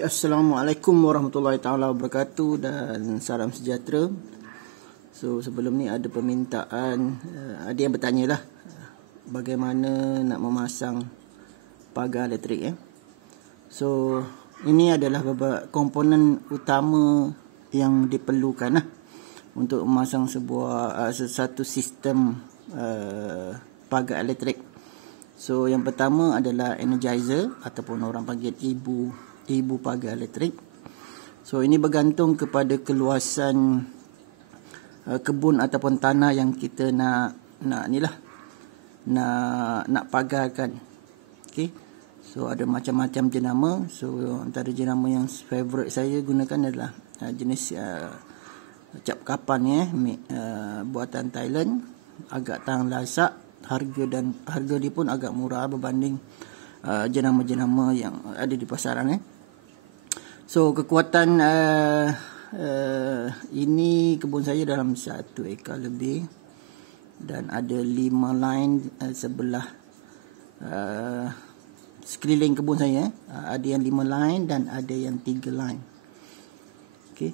Okay, Assalamualaikum warahmatullahi taala wabarakatuh dan salam sejahtera. So sebelum ni ada permintaan, ada yang bertanya lah bagaimana nak memasang pagar elektrik. So ini adalah beberapa komponen utama yang diperlukan lah untuk memasang sebuah satu sistem pagar elektrik. So yang pertama adalah energizer ataupun orang panggil ibu pagar elektrik. So ini bergantung kepada keluasan kebun ataupun tanah yang kita nak pagarkan. Okey. So ada macam-macam jenama. So antara jenama yang favorite saya gunakan adalah jenis cap kapan buatan Thailand, agak tahan lasak, harga dia pun agak murah berbanding jenama-jenama yang ada di pasaran. So kekuatan ini kebun saya dalam 1 ekar lebih dan ada 5 line sebelah sekeliling kebun saya. Ada yang 5 line dan ada yang 3 line. Okey.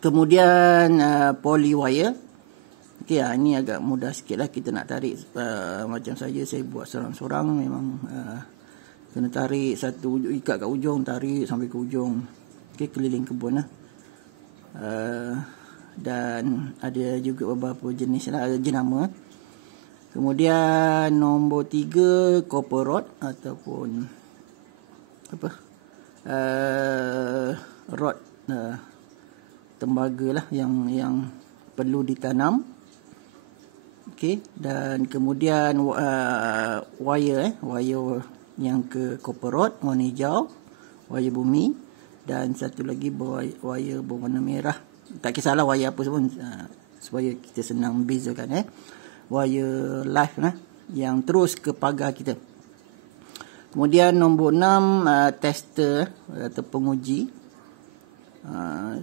Kemudian poly wire. Okey, ini agak mudah sikit lah kita nak tarik. Macam saya buat seorang-seorang memang kena tarik satu ujung, ikat kat ujung, tarik sampai ke ujung. Okey, keliling kebun lah. Dan ada juga beberapa jenis lah, jenama. Kemudian nombor 3 copper rod ataupun rod tembaga lah yang perlu ditanam. Okey, dan kemudian wire yang ke copper rod warna hijau, wire bumi, dan satu lagi wire berwarna merah. Tak kisahlah wire apa pun, supaya kita senang bezakan. Wire live lah yang terus ke pagar kita. Kemudian nombor 6 tester atau penguji,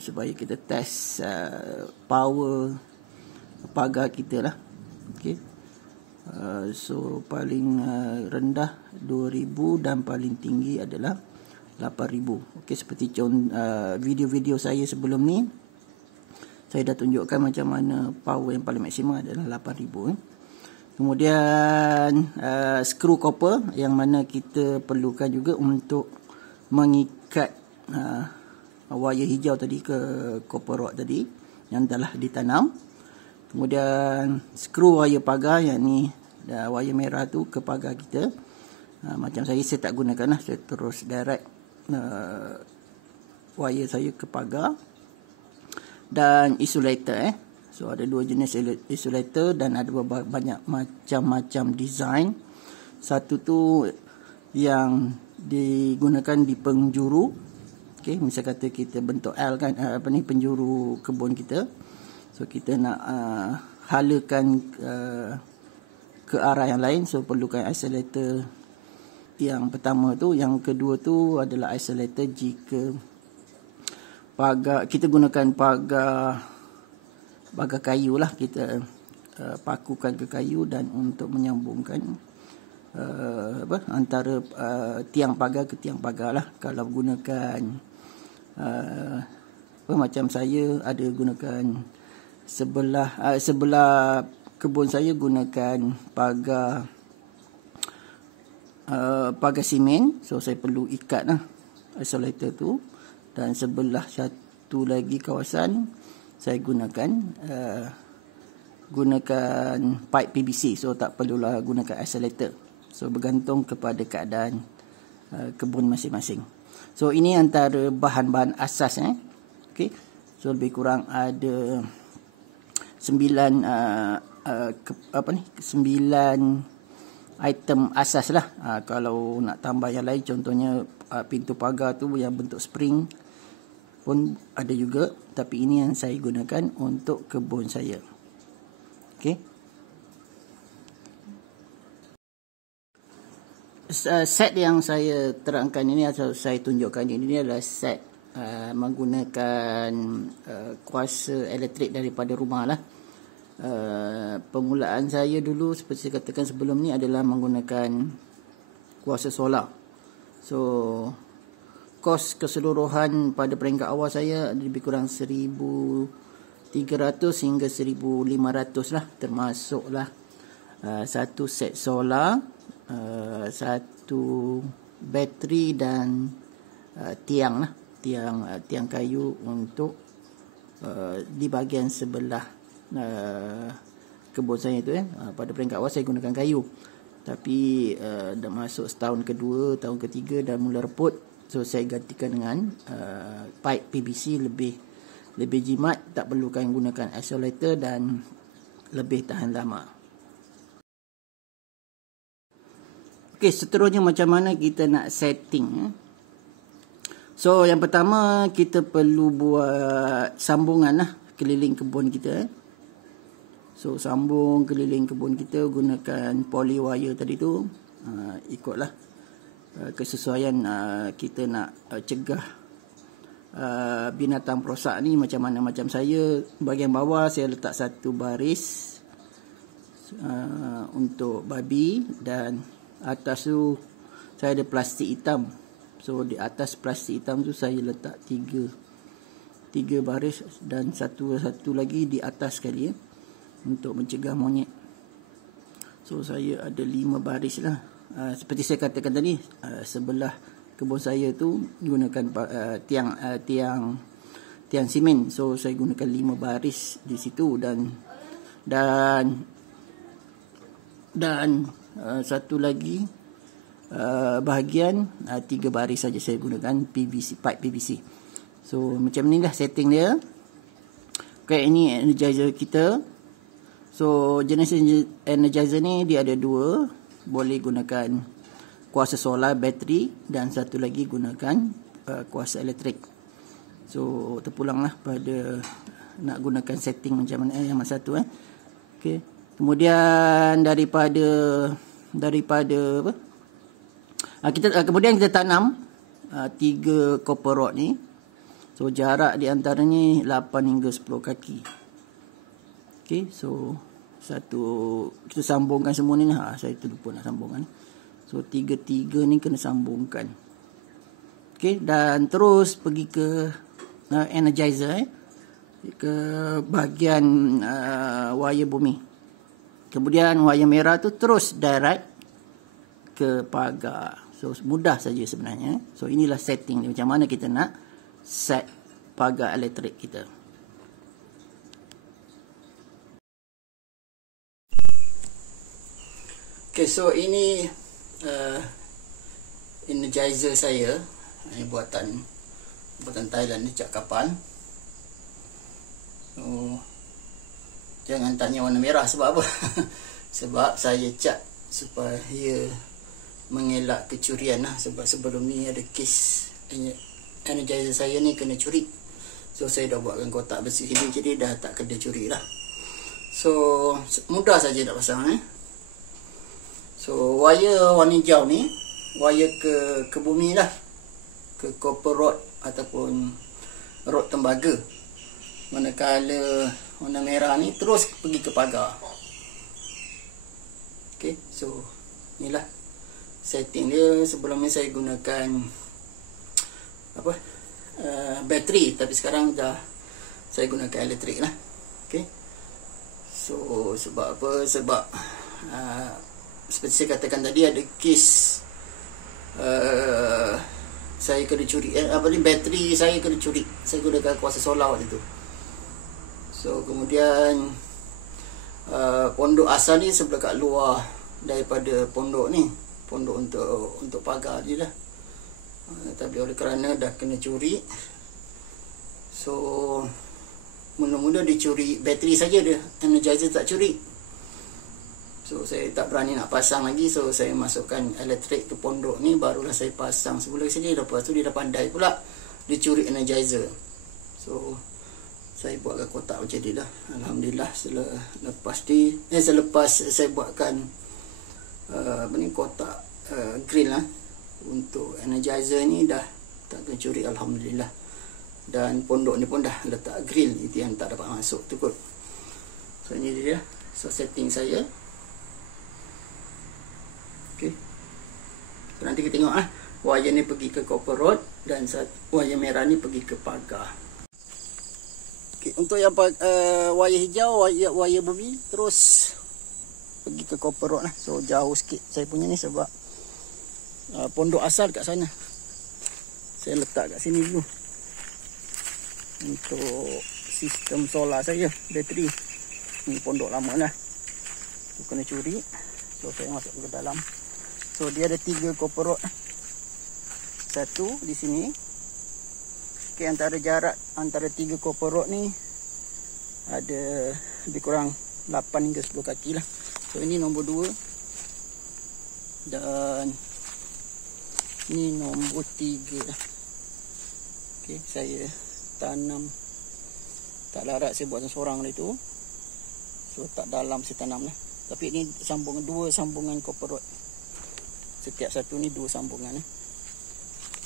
supaya kita test power pagar kita lah. Okey. So paling rendah 2000 dan paling tinggi adalah 8000. Okey, seperti video-video saya sebelum ni, saya dah tunjukkan macam mana power yang paling maksimal adalah 8000. Kemudian skru copper yang mana kita perlukan juga untuk mengikat wire hijau tadi ke copper rod tadi yang telah ditanam. Kemudian skru wire pagar, yang ni wire merah tu ke pagar kita. Macam saya tak gunakan lah, saya terus direct wire saya ke pagar. Dan insulator. So ada 2 jenis insulator dan ada banyak macam-macam design. Satu tu yang digunakan di penjuru. Okey, misal kata kita bentuk L kan, penjuru kebun kita. So kita nak halakan ke arah yang lain, so perlukan isolator yang pertama tu. Yang kedua tu adalah isolator jika pagar kita gunakan pagar kayu lah, kita pakukan ke kayu dan untuk menyambungkan antara tiang pagar ke tiang pagar lah. Kalau gunakan macam saya ada gunakan sebelah kebun saya gunakan pagar simen. So saya perlu ikat lah isolator tu. Dan sebelah satu lagi kawasan saya gunakan pipe PVC. So tak perlulah gunakan isolator. So bergantung kepada keadaan kebun masing-masing. So ini antara bahan-bahan asas. Okay. So lebih kurang ada 9 item asas lah. Kalau nak tambah yang lain, contohnya pintu pagar tu yang bentuk spring pun ada juga, tapi ini yang saya gunakan untuk kebun saya. Okey. Set yang saya terangkan ini atau saya tunjukkan ini adalah set menggunakan kuasa elektrik daripada rumah lah. Permulaan saya dulu seperti saya katakan sebelum ni adalah menggunakan kuasa solar. So kos keseluruhan pada peringkat awal saya lebih kurang 1,300 hingga 1,500 lah, termasuklah satu set solar, satu bateri dan tiang lah, tiang kayu untuk di bahagian sebelah kebun saya tu pada peringkat awal saya gunakan kayu, tapi dah masuk tahun kedua, tahun ketiga dah mula reput. So saya gantikan dengan pipe PVC lebih jimat, tak perlukan gunakan isolator dan lebih tahan lama. Okey, seterusnya macam mana kita nak setting. So yang pertama kita perlu buat sambungan lah keliling kebun kita. So sambung keliling kebun kita gunakan poly wire tadi tu, ikutlah kesesuaian kita nak cegah binatang perosak ni macam mana. Macam saya bahagian bawah saya letak satu baris untuk babi, dan atas tu saya ada plastik hitam. So di atas plastik hitam tu saya letak tiga baris dan satu lagi di atas sekali untuk mencegah monyet. So saya ada 5 baris lah. Seperti saya katakan tadi, sebelah kebun saya tu gunakan tiang simen. So saya gunakan 5 baris di situ, dan satu lagi bahagian 3 baris saja saya gunakan PVC, pipe PVC. So macam ni lah setting dia. Okay, ini energizer kita. So jenis energizer ni dia ada 2. Boleh gunakan kuasa solar, bateri, dan satu lagi gunakan kuasa elektrik. So terpulanglah pada nak gunakan setting macam mana yang masa tu. Okay. Kemudian daripada apa? Kemudian kita tanam 3 copper rod ni. So jarak di antaranya 8 hingga 10 kaki. Okay, so kita sambungkan semua ni. Saya terlupa nak sambungkan. So tiga ni kena sambungkan. Okay, dan terus pergi ke energizer ke bahagian wire bumi. Kemudian wire merah tu terus direct ke pagar. So mudah saja sebenarnya. So inilah setting ni, macam mana kita nak set pagar elektrik kita. Okay, so ini energizer saya. Ini buatan Thailand ni, cat kapal. So jangan tanya warna merah sebab apa? Sebab saya cat supaya mengelak kecurian lah. Sebab sebelum ni ada kes energizer saya ni kena curi. So saya dah buatkan kotak besi sini, jadi dah tak kena curi lah. So mudah saja nak pasang. So wire warna hijau ni wire ke bumi lah, ke copper rod ataupun rod tembaga. Manakala warna merah ni terus pergi ke pagar. Okay, so inilah setting dia. Sebelum ni saya gunakan bateri, tapi sekarang dah saya gunakan elektrik lah. Okay, so sebab apa? Sebab seperti saya katakan tadi, ada kes saya kena curi bateri saya kena curi. Saya gunakan kuasa solar waktu tu. So kemudian pondok asal ni sebelah kat luar daripada pondok ni, pondok untuk pagar je lah. Tapi oleh kerana dah kena curi, so mula-mula dicuri bateri saja, dia energizer tak curi. So saya tak berani nak pasang lagi. So saya masukkan elektrik ke pondok ni, barulah saya pasang semula sini. Lepas tu dia dah pandai pula dicuri energizer. So saya buatkan kotak macam ni lah. Alhamdulillah, selepas saya buatkan kotak grill lah untuk energizer ni, dah tak kena curi, alhamdulillah. Dan pondok ni pun dah letak grill, itu yang tak dapat masuk tu kot. So ini dia. So setting saya. Okay. So, nanti kita tengok wayar ni pergi ke copper rod dan wayar merah ni pergi ke pagar. Okay, untuk yang wayar hijau, wayar bumi terus pergi ke copper rod lah. So jauh sikit saya punya ni sebab pondok asal kat sana. Saya letak kat sini dulu untuk sistem solar saja, bateri. Ni pondok lama lah, so, kena curi. So saya masuk ke dalam. So dia ada 3 copper rod. Satu di sini. Okay, antara jarak antara 3 copper rod ni ada lebih kurang 8 hingga 10 kaki lah. So ini nombor 2 dan ini nombor 3 lah. Okay, saya tanam, tak larat saya buat seorang lah itu. So tak dalam saya tanam lah. Tapi ini sambungan 2 sambungan copper rod. Setiap satu ni 2 sambungan lah.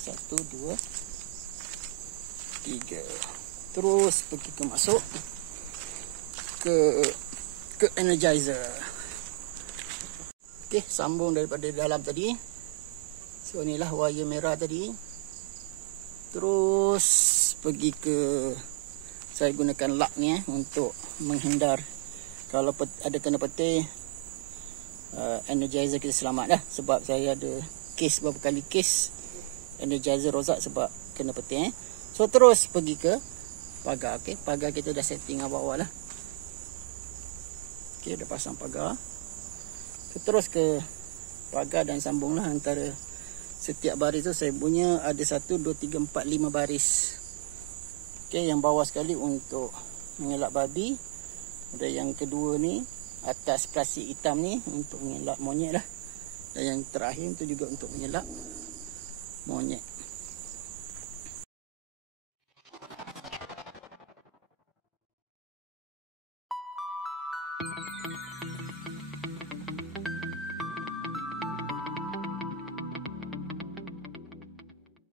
1, 2, 3. Terus pergi ke masuk ke energizer. Okey, sambung daripada dalam tadi. So inilah wayar merah tadi. Terus pergi ke, saya gunakan lug ni untuk menghindar kalau ada kena petir, energizer kita selamat dah. Sebab saya ada kes, beberapa kali kes energizer rosak sebab kena petir. So terus pergi ke pagar. Okey, pagar kita dah setting awal-awal lah. Okey, dah pasang pagar. So, terus ke pagar dan sambunglah antara setiap baris tu. Saya punya ada 1, 2, 3, 4, 5 baris. Okey, yang bawah sekali untuk mengelak babi. Ada yang kedua ni atas plastik hitam ni untuk mengelak monyet lah. Dan yang terakhir tu juga untuk mengelak monyet.